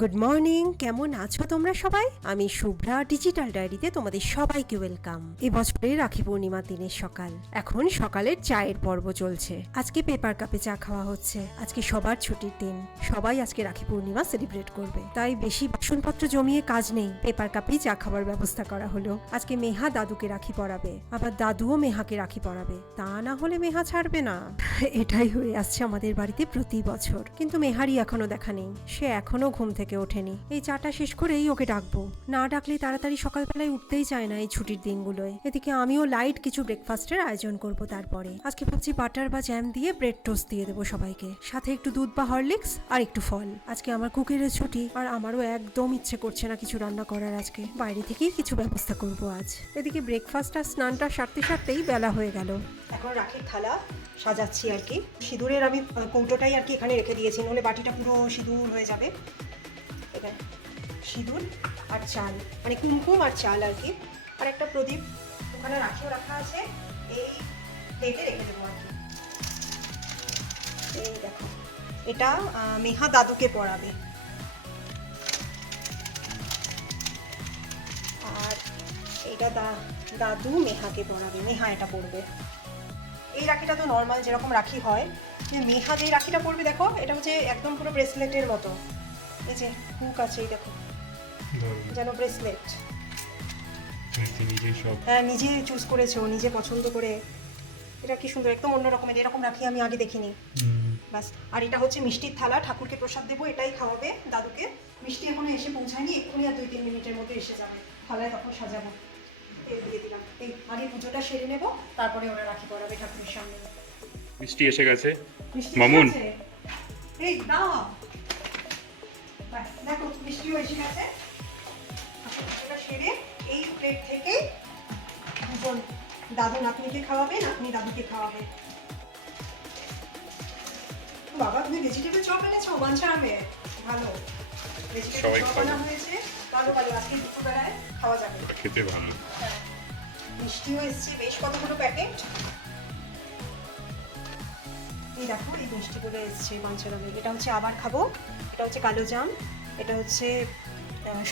Good morning, কেমন আছো তোমরা সবাই? আমি শুভ্রা, ডিজিটাল ডায়েরিতে তোমাদের সবাইকে ওয়েলকাম। এই বছরের রাখি পূর্ণিমা দিনের সকাল। এখন সকালের চায়ের পর্ব চলছে। আজকে পেপার কাপে চা খাওয়া হচ্ছে। আজকে সবার ছুটির দিন, সবাই আজকে রাখি পূর্ণিমা সেলিব্রেট করবে, তাই বেশি বাসনপত্র জমিয়ে কাজ নেই, পেপার কাপেই চা খাওয়ার ব্যবস্থা করা হলো। আজকে মেহা দাদুকে রাখি পরাবে, আবার দাদুও মেহাকে রাখি পরাবে, তা না হলে মেহা ছাড়বে না। এটাই হয়ে আসছে আমাদের বাড়িতে প্রতি বছর। কিন্তু মেহারি এখনো দেখা নেই, সে এখনো ঘুম থেকে ওঠেনি। এই চাটা শেষ করেই ওকে ডাকবো, না ডাকলে তাড়াতাড়ি সকালবেলায় উঠতেই চায় না এই ছুটির দিনগুলোয়। এদিকে আমিও লাইট কিছু ব্রেকফাস্টের আয়োজন করব। তারপরে আজকে ভাবছি বাটার বা জ্যাম দিয়ে ব্রেড টোস্ট দিয়ে দেবো সবাইকে, সাথে একটু দুধ বা হরলিক্স আর একটু ফল। আজকে আমার কুকেরের ছুটি, আর আমারও একদম ইচ্ছে করছে না কিছু রান্না করার। আজকে বাইরে থেকেই কিছু ব্যবস্থা করব আজ। এদিকে ব্রেকফাস্ট আর স্নানটা সারতে সারতেই বেলা হয়ে গেল। এখন রাখির থালা সাজাচ্ছি আর কি। সিঁদুরের আমি কৌটোটাই আর কি এখানে রেখে দিয়েছি, নাহলে বাটিটা পুরো সিঁদুর হয়ে যাবে। এখানে সিঁদুর আর চাল, মানে কুমকুম আর চাল আর কি। আর একটা প্রদীপ ওখানে রাখিও রাখা আছে, এই প্লেটে রেখে দেবো আর কি। এই দেখো, এটা মেহা দাদুকে পরাবে, আর এইটা দাদু মেহাকে পরাবে। মেহা এটা পরবে। এই রাখিটা তো নর্মাল যেরকম রাখি হয়, মেহা যেই রাখিটা পরবে দেখো, এটা হচ্ছে একদম পুরো ব্রেসলেটের মতো। এই যে হুক আছে, এই দেখো যেন ব্রেসলেট। হ্যাঁ, নিজে চুজ করেছে, ও নিজে পছন্দ করে। এটা কি সুন্দর, একদম অন্য রকমের। এরকম রাখি আমি আগে দেখিনি। ব্যাস। আর এটা হচ্ছে মিষ্টির থালা, ঠাকুরকে প্রসাদ দেবো, এটাই খাওয়াবে দাদুকে। মিষ্টি এখনো এসে পৌঁছায়নি, এক্ষুনি আর 2-3 মিনিটের মধ্যে এসে যাবে। থালায় তখন সাজাবো। এই দিয়ে দিলাম। এই আগে পুজোটা সেরে নেবো, তারপরে ওরা রাখি পরাবে ঠাকুরের সামনে। মিষ্টি এসে গেছে। মামুন, এই দাও, দেখো মিষ্টিও এসে গেছে। এটা সেরে এই প্লেট থেকে দুজন, দাদু নাতনিকে খাওয়াবে, নাতনি দাদুকে খাওয়াবে। বাবা, তুমি ভেজিটেবল চপ এনেছো বাঞ্ছারামে? ভালো ভেজিটেবল চপ আনা হয়েছে। ভালো ভালো, আজকে দুপুরবেলায় খাওয়া যাবে, খেতে ভালো। মিষ্টিও এসছে বেশ কতগুলো প্যাকেট। এই দেখো, এই মিষ্টিগুলো এসছে বাঞ্ছারামে। এটা হচ্ছে আবার খাবো, এটা হচ্ছে কালো জাম, এটা হচ্ছে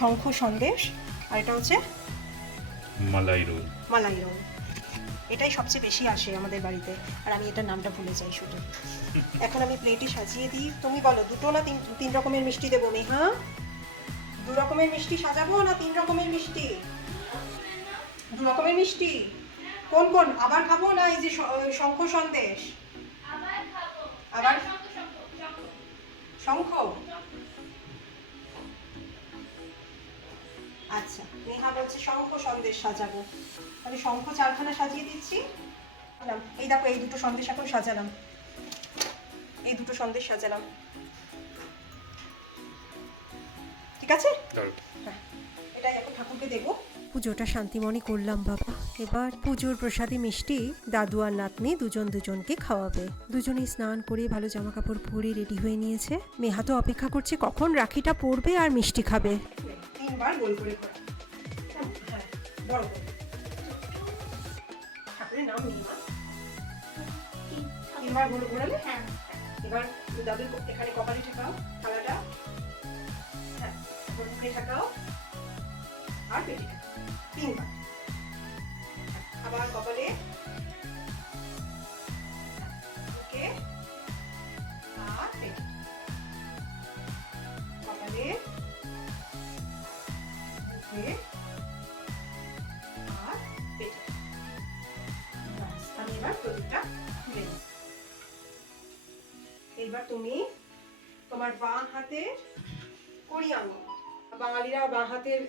শঙ্খ সন্দেশ, আর এটা হচ্ছে মালাই রোল। মালাই রোল। এটাই সবচেয়ে বেশি আসে আমাদের বাড়িতে, আর আমি এটার নামটা ভুলে যাই শুধু। এখন আমি প্লেটে সাজিয়ে দিই। তুমি বলো, দুটো না তিন রকমের মিষ্টি দেবো মেহা? 2 রকমের মিষ্টি সাজাবো না 3 রকমের মিষ্টি? 2 রকমের মিষ্টি। কোন কোন? আবার খাবো না এই যে শঙ্খ সন্দেশ? আবার শঙ্খ। আচ্ছা, নেহা বলছে শঙ্খ সন্দেশ সাজাবো, তাহলে শঙ্খ 4খানা সাজিয়ে দিচ্ছি। এই দেখো, এই দুটো সন্দেশ এখন সাজালাম, এই দুটো সন্দেশ সাজালাম। ঠিক আছে, হ্যাঁ, এটাই এখন ঠাকুরকে দেবো। পুজোটা শান্তিমণি করলাম বাবা। এবার পুজোর প্রসাদী মিষ্টি দাদু আর নাতনি দুজনকে খাওয়াবে। দুজনেই স্নান করে ভালো জামা কাপড় পরে রেডি হয়ে নিয়েছে। মেহা তো অপেক্ষা করছে কখন রাখিটা পরবে আর মিষ্টি খাবে। 3 বার গোল করে করা, হ্যাঁ বড় করে। ঠাকুরের নাম নিই মা। 3 বার গোল করালে, হ্যাঁ। এবার দাদু এখানে কপালে ঠেকাও থালাটা, হ্যাঁ মুখে ঠেকাও আর পেটে ঠেকাও 3 বার। আবার কপালে, মুখে আর পেটে। কপালে, মুখে আর পেটে। আমি এবার প্রদীপটা তুলে নিই। এইবার তুমি তোমার বাঁ হাতের কড়ি আঙুল, বাঙালিরা বাঁ হাতের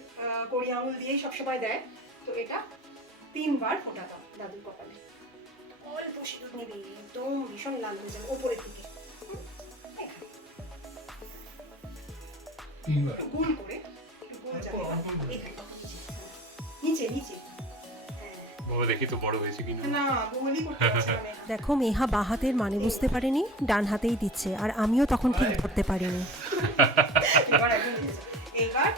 কড়ি আঙুল দিয়েই সবসময় দেয়, তো এটা 3 বার ফোঁটা দাও দাদুর কপালে। অল্প সিঁদুর নেবে, একদম ভীষণ লাল হয়ে যাবে ওপরের দিকে। গোল করে, একটু গোল যাবে নিচে নিচে। বাবা দেখি তো বড় হয়েছে কিনা। না, গোলই করতে হচ্ছে না। দেখো, মেহা বাঁ হাতের মানে বুঝতে পারেনি, ডান হাতেই দিচ্ছে, আর আমিও তখন ঠিক ধরতে পারিনি। এইবার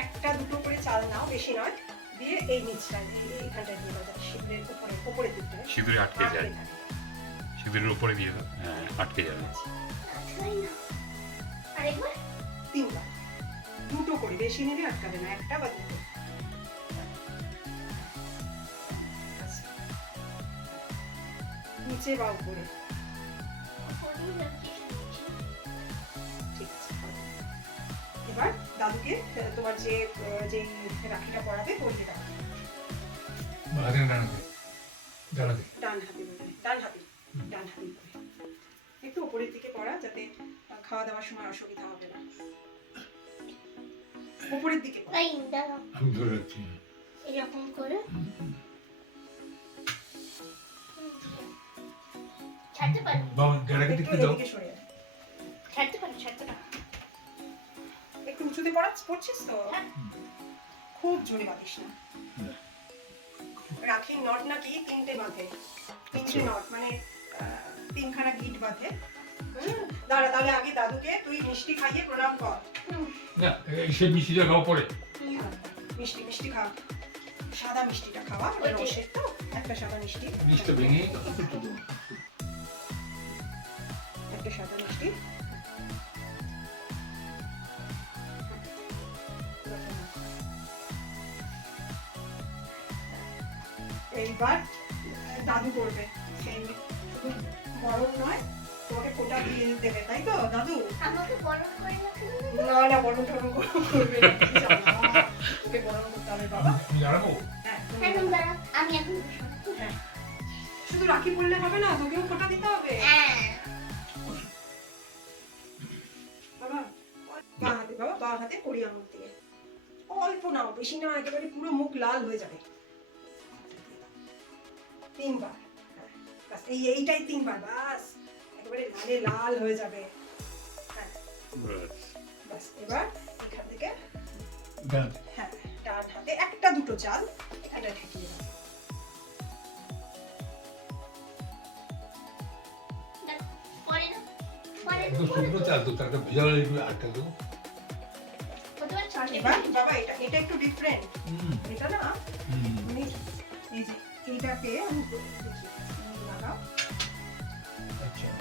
1-2 করে চাল নাও, বেশি নয়, দিয়ে এই নিচটা এইখানটা দিয়ে দাও, সিঁদুরের উপরে দিতে হয়। সিঁদুরে আটকে যায়, সিঁদুরের উপরে দিয়ে দাও, হ্যাঁ আটকে যাবে। আরেকবার 3 বার। দুটো করি, বেশি নিলে আটকাবে না, একটা বা দুটো। আচ্ছা। নিচে বা উপরে, ঠিক আছে। এবার দাদুকে তোমার যে রাখিটা পরাবে পরিয়ে দাও। ডান হাতে একটু উপরের দিকে পড়া, যাতে খাওয়া দাওয়ার সময় অসুবিধা হবে না। উপরের দিকে পড়া। আমি ধরে রাখছি। এরকম করে ছাড়তে পারি, বাবা গাড়াকে একটু দেখতে দাও। এদিকে সরে আয়। ছাড়তে না। একটু উঁচুতে পড়ছিস তো, হ্যাঁ। খুব জোরে বাঁধিস না। রাখির নট নাকি 3টে বাঁধে, 3টে নট, মানে 3খানা গিট বাঁধে। দাঁড়া, তাহলে আগে দাদুকে তুই মিষ্টি খাইয়ে প্রণাম কর। না সে মিষ্টিটা খাওয়া পরে। মিষ্টি খা, সাদা মিষ্টিটা খাওয়া। ওই যে। রসের তো একটা সাদা মিষ্টি, মিষ্টিটা ভেঙে একটু দেবো। একটা সাদা মিষ্টি। এইবার দাদু করবে, শুধু গরম নয়, তোমাকে ফোঁটা দিয়ে দেবে, তাই তো দাদু? আমাকে বরণ করে না গরম করবে না, কি জানো? তোকে গরম করতে হবে বাবা। আমি জানাবো। হ্যাঁ, এখন দাঁড়া, আমি এখন হ্যাঁ। শুধু রাখি পড়লে হবে না, তোকেও ফোঁটা দিতে হবে বাবা। বাবা হাতে কড়ি আঙুল দিয়ে অল্প নাও, বেশি না, একেবারে পুরো মুখ লাল হয়ে যাবে। 3বার, বাস এইটাই 3বার, বাস একেবারে লালে লাল হয়ে যাবে। হ্যাঁ, বাস এবার এখান থেকে হ্যাঁ ডান হাতে একটা দুটো চাল এটা ঠেকিয়ে দাও। একদম শুকনো চাল তো, তাকে ভেজা হলে একটু আটকা দেবো। এবার বাবা এটা একটু ডিফারেন্ট। এটা না মানে এই যে এইটাকে আমি দেখি লাগাও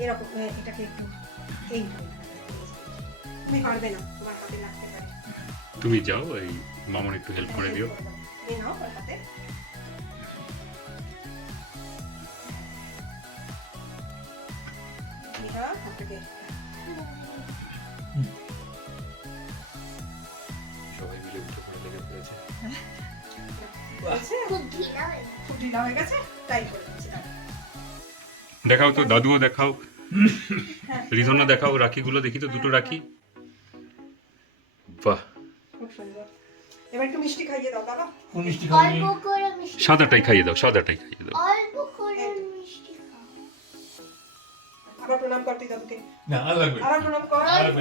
এরকম, এটাকে একটু এইভাবে, তুমি পারবে না, তোমার হাতে লাগতে পারে। তুমি যাও, এই মামন একটু হেল্প করে দিও। এই নাও ওর হাতে। এটা হাতে সবাই মিলে উঠে পড়ে লেগে পড়েছে। খুব ঢিলা হয়ে গেছে। খুব ঢিলা হয়ে গেছে, তাই করে দিচ্ছি। দেখাও তো, দাদুও দেখাও, হ্যাঁ, রিধনও দেখাও, রাখিগুলো দেখি তো, দুটো রাখি। বাহ, খুব সুন্দর। এবার একটু মিষ্টি খাইয়ে দাও বাবা। কোন মিষ্টি খাবি? অল্প করে মিষ্টি সাদাটাই খাইয়ে দাও, সাদাটাই খাইয়ে দাও। অল্প করে মিষ্টি খাও। আবার প্রণাম কর তুই দাদুকে, না আর লাগবে। আবার প্রণাম কর। অল্প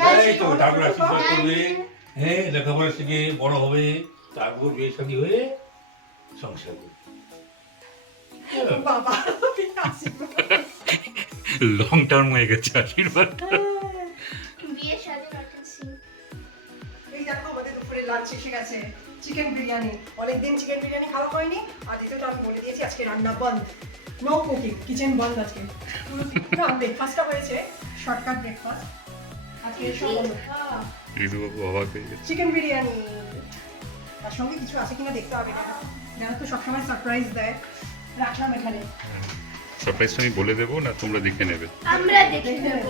হ্যাঁ, এই তো তারপর আশীর্বাদ করবে। হ্যাঁ, লেখাপড়া শিখে বড় হবে, তারপর বিয়ে শাদী হয়ে সংসার করবে। বাবা লং টার্ম হয়ে গেছে আশীর্বাদ। বিয়ে শাদী রাখছি। এই দেখো আমাদের দুপুরে লাঞ্চ এসে গেছে, চিকেন বিরিয়ানি। অনেকদিন চিকেন বিরিয়ানি খাওয়া হয়নি, আর দ্বিতীয়ত আমি বলে দিয়েছি আজকে রান্না বন্ধ, নো কুকিং, কিচেন বন্ধ আজকে। পুরো ব্রেকফাস্টটা হয়েছে, শর্টকাট ব্রেকফাস্ট আজকে সব বন্ধ। ঋতুবাবু অবাক হয়ে গেছে। চিকেন বিরিয়ানি, তার সঙ্গে কিছু আছে কিনা দেখতে হবে, জানো তো সবসময় সারপ্রাইজ দেয়, রাখলাম এখানে। সারপ্রাইজটা আমি বলে দেবো না তোমরা দেখে নেবে? আমরা দেখে নেব।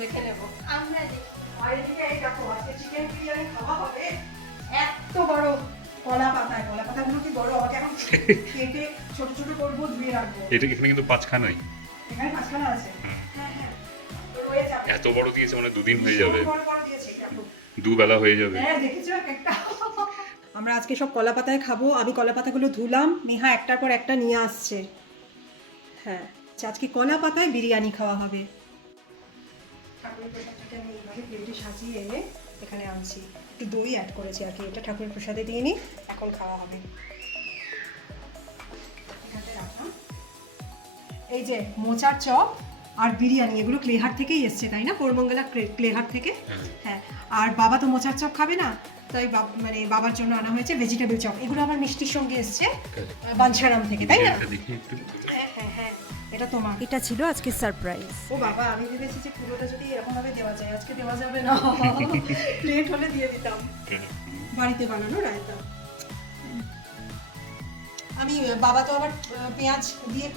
দেখে নেবো। আমরা দেখে আর এদিকে এই দেখো আজকে চিকেন বিরিয়ানি খাওয়া হবে এত বড় কলা পাতায়। কলা পাতাগুলো কি বড়, আমাকে এখন কেটে ছোট ছোট করবো, ধুয়ে রাখবো। এটা এখানে কিন্তু 5খানাই। এখানে 5খানা আছে। হ্যাঁ হ্যাঁ, তো রয়ে যাবে। এত বড় দিয়েছে, মানে 2 দিন হয়ে যাবে, বড় বড় দিয়েছে, দেখো। 2 বেলা হয়ে যাবে। হ্যাঁ দেখেছো একটা। আমরা আজকে সব কলা পাতায় খাবো। আমি কলা পাতাগুলো ধুলাম, নেহা একটার পর একটা নিয়ে আসছে। হ্যাঁ, আজকে কলা পাতায় বিরিয়ানি খাওয়া হবে। ঠাকুরের প্রসাদটাকে আমি এইভাবে প্লেটে সাজিয়ে এনে এখানে আনছি, একটু দই অ্যাড করেছি আর কি। এটা ঠাকুরের প্রসাদে দিয়ে নিই, এখন খাওয়া হবে। এখানে রাখলাম। এই যে মোচার চপ আর বিরিয়ানি, এগুলো ক্লেহার থেকেই এসছে তাই না, কোরমঙ্গলা ক্লেহার থেকে। হ্যাঁ, আর বাবা তো মোচার চপ খাবে না, তাই মানে বাবার জন্য আনা হয়েছে ভেজিটেবল চপ। এগুলো আবার মিষ্টির সঙ্গে এসছে বাঞ্ছারাম থেকে, তাই না? এটা দেখি একটু। হ্যাঁ হ্যাঁ হ্যাঁ, এটা তোমার। এটা ছিল আজকে সারপ্রাইজ। ও বাবা, আমি ভেবেছি যে পুরোটা যদি এরকম ভাবে দেওয়া যায়, আজকে দেওয়া যাবে না। প্লেট হলে দিয়ে দিতাম। বাড়িতে বানানো রায়তা। আমি বাবা তো আবার পেঁয়াজ দিয়ে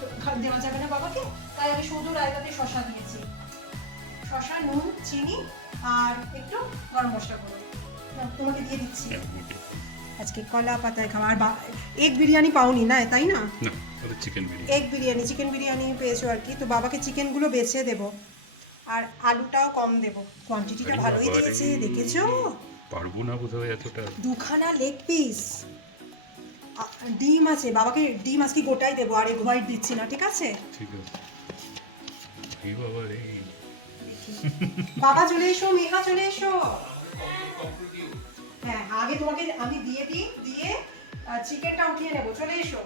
দেওয়া যাবে না বাবাকে, তাই আমি শুধু রায়তাতে শসা দিয়েছি। শসা, নুন, চিনি আর একটু গরম মশলা গুঁড়ো। নাও, তোমাকে দিয়ে দিচ্ছি। আজকে কলা পাতায় খাওয়া। আর এগ বিরিয়ানি পাওনি না, তাই না? না, ওটা chicken biryani. Egg biryani, chicken biryani পেয়েছো আর কি। তো বাবাকে চিকেনগুলো বেছে দেবো আর আলুটাও কম দেবো। কোয়ান্টিটিটা আরে ভালোই বাবা রে। দিয়েছে, দেখেছো? পারবো না বোধহয় এতটা। দুখানা লেগ পিস, ডিম আছে। বাবাকে ডিম আজকে গোটাই দেবো, আর এগ হোয়াইট দিচ্ছি না, ঠিক আছে? ঠিক আছে। এই বাবা রে। বাবা চলে এসো, মেঘা চলে এসো। হ্যাঁ, আগে তোমাকে আমি দিয়ে দিই, দিয়ে চিকেনটা উঠিয়ে নেবো। চলে এসো,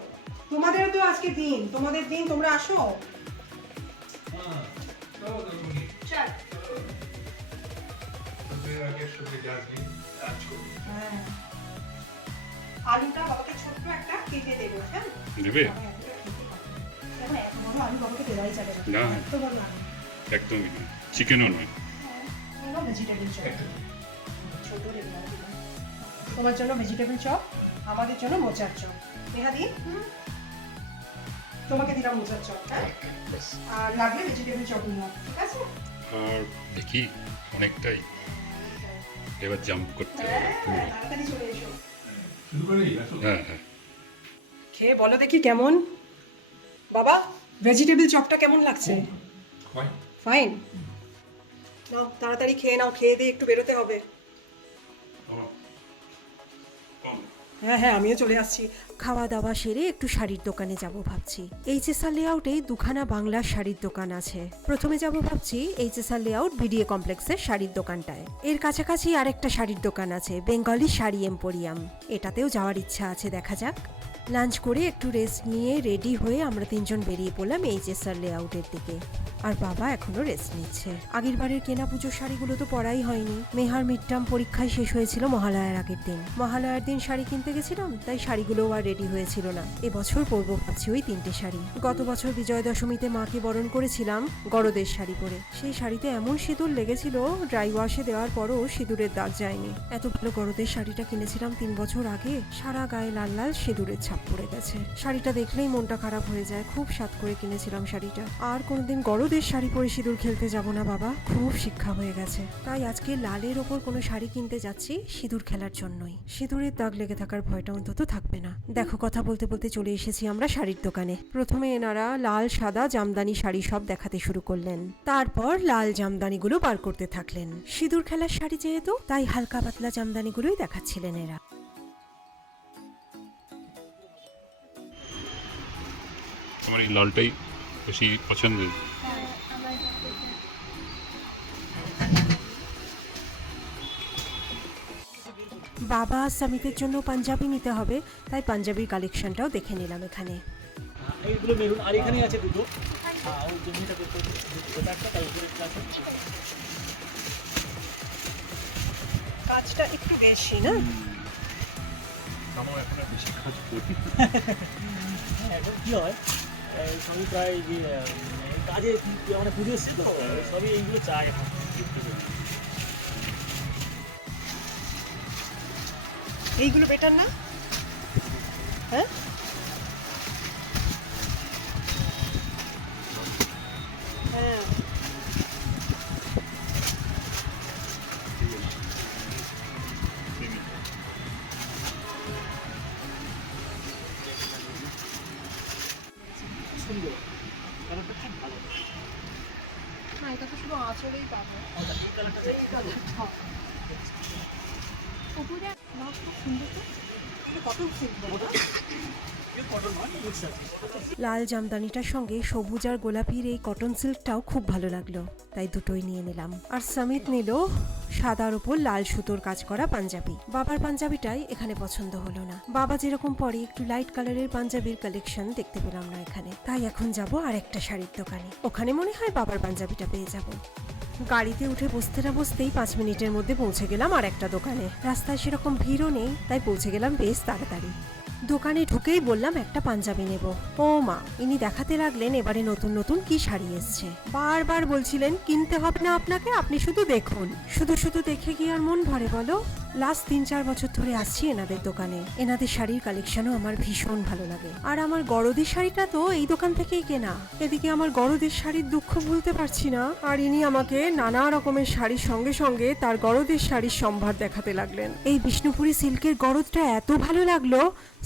তোমাদেরও তো আজকে দিন, তোমাদের দিন, তোমরা আসো। চল। হ্যাঁ, আলুটা বাবাকে ছোট্ট একটা কেটে দেবো। হ্যাঁ, নেবে? দেখো এত বড় আলু বাবাকে দেওয়াই যাবে না। না। এত বড় আলু। একদমই না, চিকেনও নয়। ভেজিটেবল চপ, ছোট রেগুলার দিলাম। তোমার জন্য ভেজিটেবল চপ, আমাদের জন্য মোচার চপ। নেহাদি, তোমাকে দিলাম মোচার চপ, হ্যাঁ? ব্যাস। আর লাগলে ভেজিটেবল চপ নিলাম, ঠিক আছে? আর দেখি অনেকটাই, এবার জাম্প করতে হবে। হ্যাঁ, তাড়াতাড়ি চলে এসো। শুরু করি, আসো। হ্যাঁ হ্যাঁ। খেয়ে বলো দেখি কেমন। বাবা, ভেজিটেবল চপটা কেমন লাগছে? Fine. ফাইন। নাও, তাড়াতাড়ি খেয়ে নাও, খেয়ে দিয়ে একটু বেরোতে হবে। হ্যাঁ হ্যাঁ, আমিও চলে আসছি। খাওয়া দাওয়া সেরে একটু শাড়ির দোকানে যাব ভাবছি। এইচএসআর লেআউটে দুখানা বাংলার শাড়ির দোকান আছে। প্রথমে যাব ভাবছি এইচএসআর লেআউট বিডিএ কমপ্লেক্সের শাড়ির দোকানটায়। এর কাছাকাছি আরেকটা শাড়ির দোকান আছে, বেঙ্গলি শাড়ি এম্পোরিয়াম। এটাতেও যাওয়ার ইচ্ছা আছে, দেখা যাক। লাঞ্চ করে একটু রেস্ট নিয়ে রেডি হয়ে আমরা তিনজন বেরিয়ে পড়লাম এইচএসআর লেআউটের দিকে। আর বাবা এখনো রেস্ট নিচ্ছে। আগের বারের কেনা পুজোর শাড়িগুলো তো পরাই হয়নি। মেহার মিড টার্ম পরীক্ষায় শেষ হয়েছিল মহালয়ার আগের দিন। মহালয়ার দিন শাড়ি কিনতে গেছিলাম, তাই শাড়িগুলোও আর রেডি হয়েছিল না। এবছর পরবো ভাবছি ওই 3টে শাড়ি। গত বছর বিজয় দশমীতে মাকে বরণ করেছিলাম গরদের শাড়ি পরে। সেই শাড়িতে এমন সিঁদুর লেগেছিল, ড্রাই ওয়াশে দেওয়ার পরও সিঁদুরের দাগ যায়নি। এত ভালো গরদের শাড়িটা কিনেছিলাম 3 বছর আগে, সারা গায়ে লাল লাল সিঁদুরের ছাপ পড়ে গেছে। শাড়িটা দেখলেই মনটা খারাপ হয়ে যায়। খুব স্বাদ করে কিনেছিলাম শাড়িটা। আর কোনোদিন গরদের শাড়ি পরে সিঁদুর খেলতে যাব না বাবা, খুব শিক্ষা হয়ে গেছে। তাই আজকে লালের ওপর কোনো শাড়ি কিনতে যাচ্ছি সিঁদুর খেলার জন্যই। সিঁদুরের দাগ লেগে থাকার ভয়টা অন্তত থাকবে না। দেখো, কথা বলতে বলতে চলে এসেছি আমরা শাড়ির দোকানে। প্রথমে এনারা লাল সাদা জামদানি শাড়ি সব দেখাতে শুরু করলেন। তারপর লাল জামদানিগুলো বার করতে থাকলেন। সিঁদুর খেলার শাড়ি যেহেতু, তাই হালকা পাতলা জামদানিগুলোই দেখাচ্ছিলেন এরা। আমার এই লালটাই বেশি পছন্দের। বাবা সামিতের জন্য পাঞ্জাবি নিতে হবে, তাই পাঞ্জাবির কালেকশনটাও দেখে নিলাম এখানে। এইগুলো মেরুন, আর এখানে আছে দুটো। ওই জমিটা বের করে ওটা একটা, তার উপরে একটা আছে। কাজটা একটু বেশি না? আমার এখন আর বেশি কাজ করি। হ্যাঁ, এখন কি হয়, সবই প্রায় যে কাজে মানে পুজো এসছে তো, সবই এইগুলো চাই এখন। এইগুলো বেটার না? হ্যাঁ, হ্যাঁ। সুন্দর, কালারটা খুব ভালো। না, এটা তো শুধু আঁচলেই পাবো। এই কালারটা চাই। উপরে না, খুব সুন্দর তো। কত সুন্দর। কটন নয়, মিক্স আছে। লাল জামদানিটার সঙ্গে সবুজ আর গোলাপির এই কটন সিল্কটাও খুব ভালো লাগলো, তাই দুটোই নিয়ে নিলাম। আর সামিত নিল সাদার উপর লাল সুতোর কাজ করা পাঞ্জাবি। বাবার পাঞ্জাবিটাই এখানে পছন্দ হলো না। বাবা যেরকম পরে একটু লাইট কালারের পাঞ্জাবির কালেকশন দেখতে পেলাম না এখানে। তাই এখন যাব আর একটা শাড়ির দোকানে, ওখানে মনে হয় বাবার পাঞ্জাবিটা পেয়ে যাব। গাড়িতে উঠে বসতে না বসতেই 5 মিনিটের মধ্যে পৌঁছে গেলাম আর একটা দোকানে। রাস্তায় সেরকম ভিড়ও নেই, তাই পৌঁছে গেলাম বেশ তাড়াতাড়ি। দোকানে ঢুকেই বললাম একটা পাঞ্জাবি নেব। ও মা, ইনি দেখাতে লাগলেন এবারে নতুন নতুন কি শাড়ি এসছে। বারবার বলছিলেন কিনতে হবে না আপনাকে, আপনি শুধু দেখুন। শুধু শুধু দেখে কি আর মন ভরে বলো? লাস্ট 3-4 বছর ধরে আসছি এনাদের দোকানে। এনাদের শাড়ির কালেকশনও আমার ভীষণ ভালো লাগে। আর আমার গরদের শাড়িটা তো এই দোকান থেকেই কেনা। এদিকে আমার গরদের শাড়ির দুঃখ ভুলতে পারছি না, আর ইনি আমাকে নানা রকমের শাড়ির সঙ্গে সঙ্গে তার গরদের শাড়ির সম্ভার দেখাতে লাগলেন। এই বিষ্ণুপুরি সিল্কের গরদটা এত ভালো লাগলো,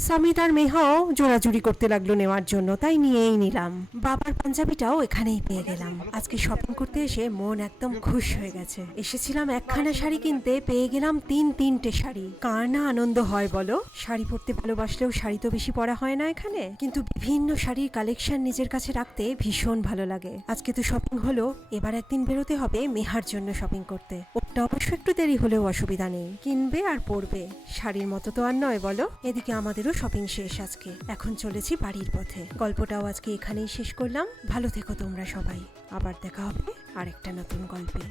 সামিত আর মেহাও জোড়াজুড়ি করতে লাগলো নেওয়ার জন্য, তাই নিয়েই নিলাম। বাবার পাঞ্জাবিটাও এখানেই পেয়ে গেলাম। আজকে শপিং করতে এসে মন একদম খুশ হয়ে গেছে। এসেছিলাম একখানা শাড়ি কিনতে, পেয়ে গেলাম 3-3টে শাড়ি। কার না আনন্দ হয় বলো? শাড়ি পরতে ভালোবাসলেও শাড়ি তো বেশি পরা হয় না এখানে, কিন্তু বিভিন্ন শাড়ির কালেকশন নিজের কাছে রাখতে ভীষণ ভালো লাগে। আজকে তো শপিং হলো, এবার একদিন বেরোতে হবে মেহার জন্য শপিং করতে। ওটা অবশ্য একটু দেরি হলেও অসুবিধা নেই, কিনবে আর পরবে, শাড়ির মতো তো আর নয় বলো। এদিকে আমাদেরও শপিং শেষ আজকে, এখন চলেছি বাড়ির পথে। গল্পটাও আজকে এখানেই শেষ করলাম। ভালো থেকো তোমরা সবাই, আবার দেখা হবে আরেকটা নতুন গল্পে।